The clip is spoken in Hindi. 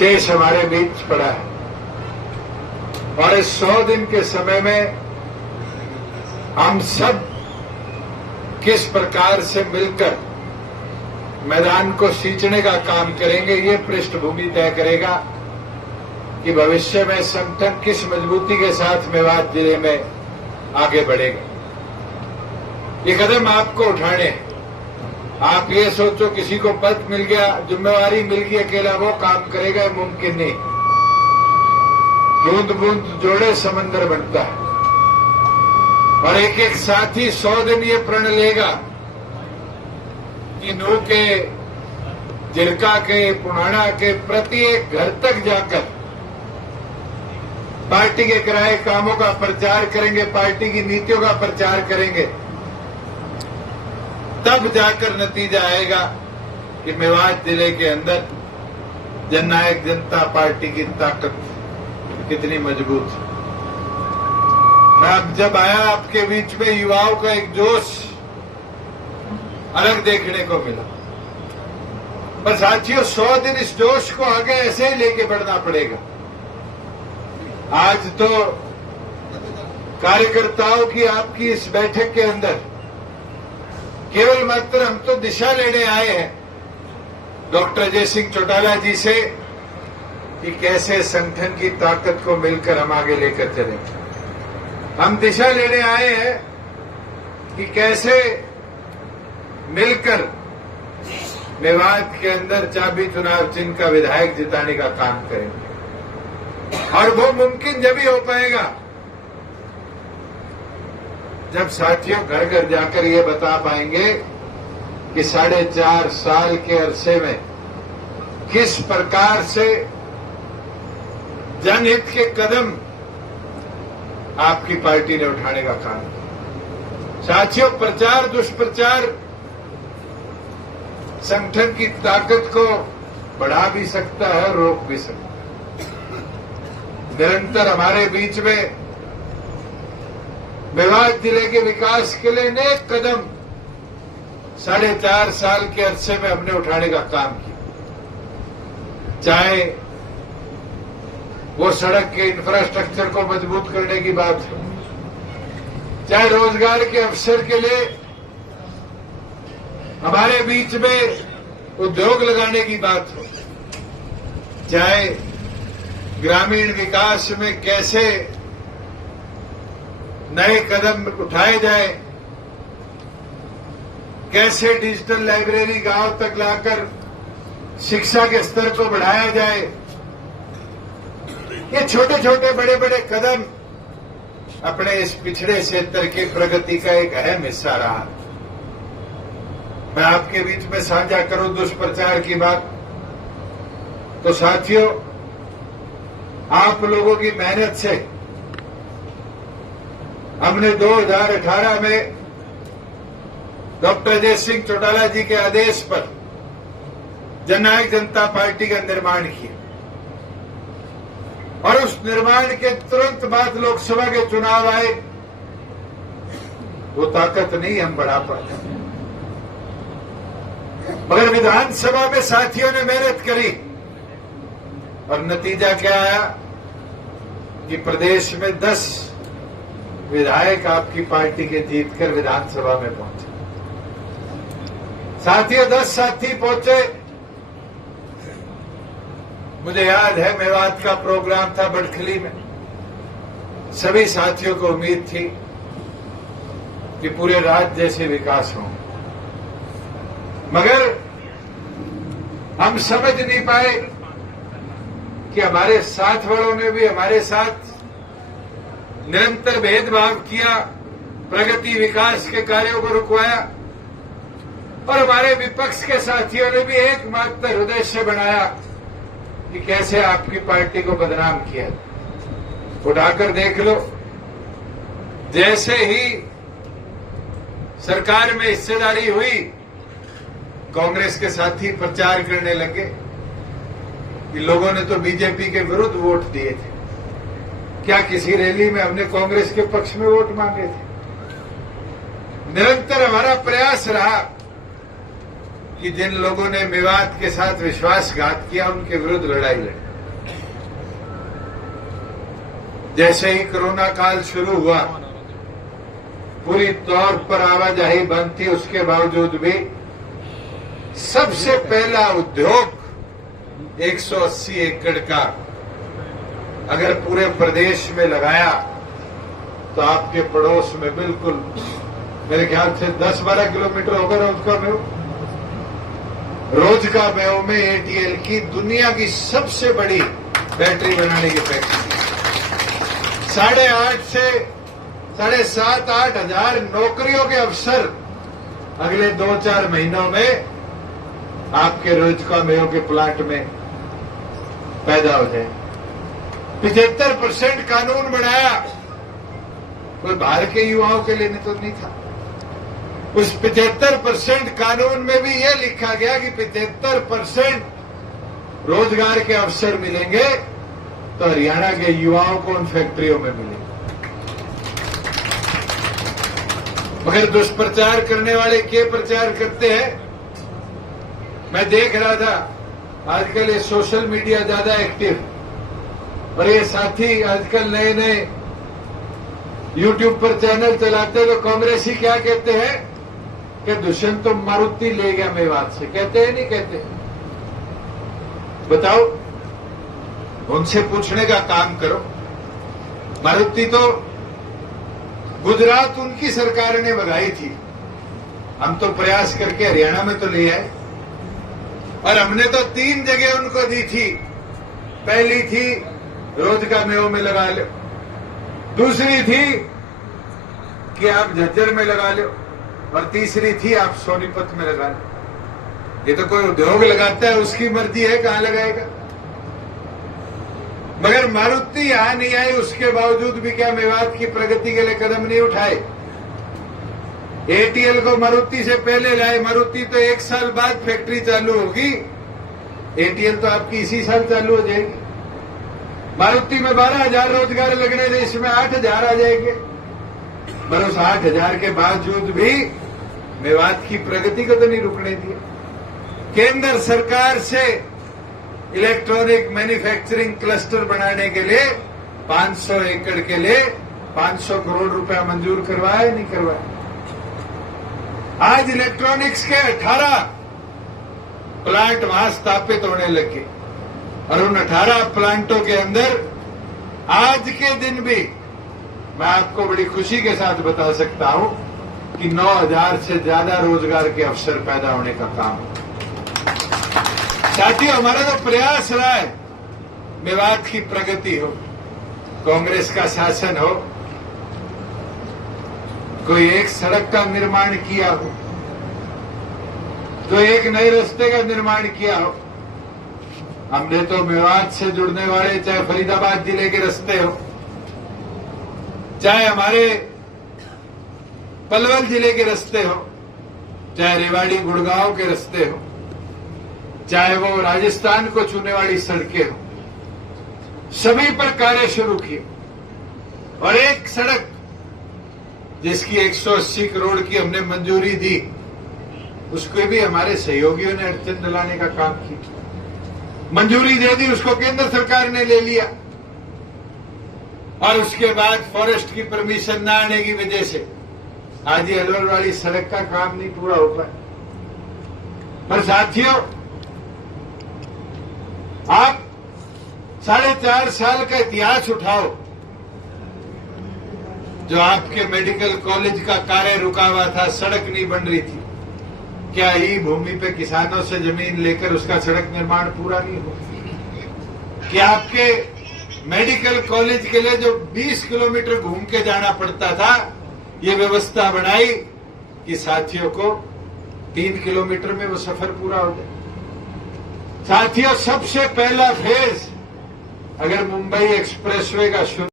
शेष हमारे बीच पड़ा है और इस 100 दिन के समय में हम सब किस प्रकार से मिलकर मैदान को सींचने का काम करेंगे, ये पृष्ठभूमि तय करेगा कि भविष्य में संगठन किस मजबूती के साथ मेवात जिले में आगे बढ़ेगा। ये कदम आपको उठाने हैं। आप ये सोचो किसी को पद मिल गया, जिम्मेवारी मिल गई, अकेला वो काम करेगा, मुमकिन नहीं। बूंद बूंद जोड़े समंदर बनता है और एक एक साथी 100 दिन ये प्रण लेगा कि नू के, जिरका के, पुराना के प्रत्येक घर तक जाकर पार्टी के कराए कामों का प्रचार करेंगे, पार्टी की नीतियों का प्रचार करेंगे। तब जाकर नतीजा आएगा कि मेवात जिले के अंदर जननायक जनता पार्टी की ताकत कितनी मजबूत है। मैं अब जब आया आपके बीच में युवाओं का एक जोश अलग देखने को मिला। पर साथियों 100 दिन इस जोश को आगे ऐसे ही लेके बढ़ना पड़ेगा। आज तो कार्यकर्ताओं की आपकी इस बैठक के अंदर केवल मात्र हम तो दिशा लेने आए हैं डॉक्टर अजय सिंह चौटाला जी से कि कैसे संगठन की ताकत को मिलकर हम आगे लेकर चलेंगे। हम दिशा लेने आए हैं कि कैसे मिलकर मेवात के अंदर चाबी चुनाव चिन्ह का विधायक जिताने का काम करेंगे। और वो मुमकिन जब ही हो पाएगा जब साथियों घर घर जाकर ये बता पाएंगे कि 4.5 साल के अरसे में किस प्रकार से जनहित के कदम आपकी पार्टी ने उठाने का काम किया। साथियों प्रचार दुष्प्रचार संगठन की ताकत को बढ़ा भी सकता है और रोक भी सकता है। निरंतर हमारे बीच में मेवात जिले के विकास के लिए अनेक कदम 4.5 साल के अरसे में हमने उठाने का काम किया। चाहे वो सड़क के इंफ्रास्ट्रक्चर को मजबूत करने की बात हो, चाहे रोजगार के अवसर के लिए हमारे बीच में उद्योग लगाने की बात हो, चाहे ग्रामीण विकास में कैसे नए कदम उठाए जाए, कैसे डिजिटल लाइब्रेरी गांव तक लाकर शिक्षा के स्तर को बढ़ाया जाए, ये छोटे छोटे बड़े बड़े कदम अपने इस पिछड़े क्षेत्र की प्रगति का एक अहम हिस्सा रहा। मैं आपके बीच में साझा करूं दुष्प्रचार की बात, तो साथियों आप लोगों की मेहनत से हमने 2018 में डॉक्टर अजय सिंह चौटाला जी के आदेश पर जननायक जनता पार्टी का निर्माण किया और उस निर्माण के तुरंत बाद लोकसभा के चुनाव आए। वो ताकत नहीं हम बढ़ा पाए, मगर विधानसभा में साथियों ने मेहनत करी और नतीजा क्या आया कि प्रदेश में 10 विधायक आपकी पार्टी के जीतकर विधानसभा में पहुंचे। साथियों 10 साथी पहुंचे। मुझे याद है मेवात का प्रोग्राम था बड़खली में, सभी साथियों को उम्मीद थी कि पूरे राज्य से विकास हो, मगर हम समझ नहीं पाए कि हमारे साथ वालों ने भी हमारे साथ निरंतर भेदभाव किया, प्रगति विकास के कार्यों को रुकवाया और हमारे विपक्ष के साथियों ने भी एकमात्र उद्देश्य बनाया कि कैसे आपकी पार्टी को बदनाम किया। उठाकर देख लो, जैसे ही सरकार में हिस्सेदारी हुई कांग्रेस के साथी प्रचार करने लगे कि लोगों ने तो बीजेपी के विरुद्ध वोट दिए थे। क्या किसी रैली में हमने कांग्रेस के पक्ष में वोट मांगे थे? निरंतर हमारा प्रयास रहा कि जिन लोगों ने मेवात के साथ विश्वासघात किया उनके विरुद्ध लड़ाई लड़ी। जैसे ही कोरोना काल शुरू हुआ, पूरी तौर पर आवाजाही बंद थी, उसके बावजूद भी सबसे पहला उद्योग 180 एकड़ का अगर पूरे प्रदेश में लगाया तो आपके पड़ोस में बिल्कुल मेरे ख्याल से 10-12 किलोमीटर होगा रोज का मेव में एटीएल की दुनिया की सबसे बड़ी बैटरी बनाने की फैक्ट्री 8.5 से 7-8 हजार नौकरियों के अवसर अगले 2-4 महीनों में आपके रोज का मेव के प्लांट में पैदा हो जाए। 75% कानून बनाया, कोई बाहर के युवाओं के लिए तो नहीं था। उस 75% कानून में भी यह लिखा गया कि 75% रोजगार के अवसर मिलेंगे तो हरियाणा के युवाओं को उन फैक्ट्रियों में मिलेंगे। मगर दुष्प्रचार करने वाले क्या प्रचार करते हैं? मैं देख रहा था आजकल ये सोशल मीडिया ज्यादा एक्टिव, और ये साथी आजकल नए नए यूट्यूब पर चैनल चलाते तो कांग्रेसी क्या कहते हैं कि दुष्यंत तो मारुति ले गया मेवात से। कहते हैं नहीं कहते? बताओ, उनसे पूछने का काम करो। मारुति तो गुजरात उनकी सरकार ने भगाई थी, हम तो प्रयास करके हरियाणा में तो ले आए, और हमने तो 3 जगह उनको दी थी। पहली थी रोज का मेव में लगा लो, दूसरी थी कि आप झज्जर में लगा लो, और तीसरी थी आप सोनीपत में लगा लो। ये तो कोई उद्योग लगाता है, उसकी मर्जी है कहां लगाएगा। मगर मारुति यहां नहीं आई, उसके बावजूद भी क्या मेवात की प्रगति के लिए कदम नहीं उठाए? एटीएल को मारुति से पहले लाए। मारुति तो 1 साल बाद फैक्ट्री चालू होगी, एटीएल तो आपकी इसी साल चालू हो जाएगी। मारुति में 12,000 रोजगार लगने थे, इसमें 8,000 आ जाएंगे। पर उस 8,000 के बावजूद भी मेवात की प्रगति को तो नहीं रुकने दिया। केंद्र सरकार से इलेक्ट्रॉनिक मैन्युफैक्चरिंग क्लस्टर बनाने के लिए 500 एकड़ के लिए 500 करोड़ रुपया मंजूर करवाया, नहीं करवाया? आज इलेक्ट्रॉनिक्स के 18 प्लांट वहां स्थापित होने लगे, और उन 18 प्लांटों के अंदर आज के दिन भी मैं आपको बड़ी खुशी के साथ बता सकता हूं कि 9,000 से ज्यादा रोजगार के अवसर पैदा होने का काम हो। साथियों, हमारा तो प्रयास रहा है मेवात की प्रगति हो, कांग्रेस का शासन हो, कोई एक सड़क का निर्माण किया हो, तो एक नए रास्ते का निर्माण किया हो। हमने तो मेवात से जुड़ने वाले चाहे फरीदाबाद जिले के रास्ते हो, चाहे हमारे पलवल जिले के रास्ते हो, चाहे रेवाड़ी गुड़गांव के रास्ते हो, चाहे वो राजस्थान को छूने वाली सड़कें हो, सभी पर कार्य शुरू किए। और एक सड़क जिसकी 180 करोड़ की हमने मंजूरी दी, उसको भी हमारे सहयोगियों ने अड़चन दिलाने का काम किया। मंजूरी दे दी, उसको केंद्र सरकार ने ले लिया, और उसके बाद फॉरेस्ट की परमिशन न आने की वजह से आज ये अलवर वाली सड़क का काम नहीं पूरा हो पाया। पर साथियों, आप 4.5 साल का इतिहास उठाओ, जो आपके मेडिकल कॉलेज का कार्य रुका हुआ था, सड़क नहीं बन रही थी। क्या ई भूमि पे किसानों से जमीन लेकर उसका सड़क निर्माण पूरा नहीं हुआ? क्या आपके मेडिकल कॉलेज के लिए जो 20 किलोमीटर घूम के जाना पड़ता था, ये व्यवस्था बनाई कि साथियों को 3 किलोमीटर में वो सफर पूरा हो जाए। साथियों, सबसे पहला फेज अगर मुंबई एक्सप्रेसवे का शुरू